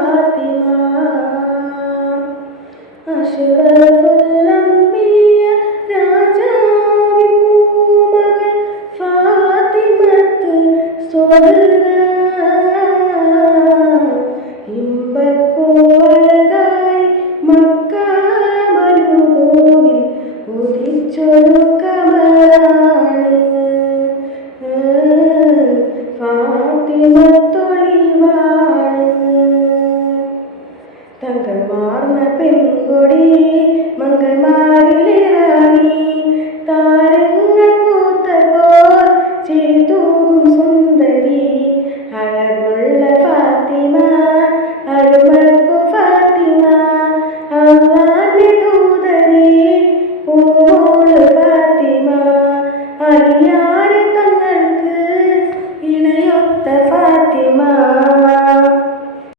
ഫാത്തിമ അഷ്റഫുൽ അംബിയ രാജാവിൻ പൂമകൾ ഫാത്തിമത്ത് സുഹറ ഇമ്പപ്പൂവഴകായി മക്ക മരുഭൂവിൽ ഉദിച്ചൊരു കമറാണ് ഫാത്തിമത്തൊളിവാണ് തങ്കമാർന്ന പെൺകൊടി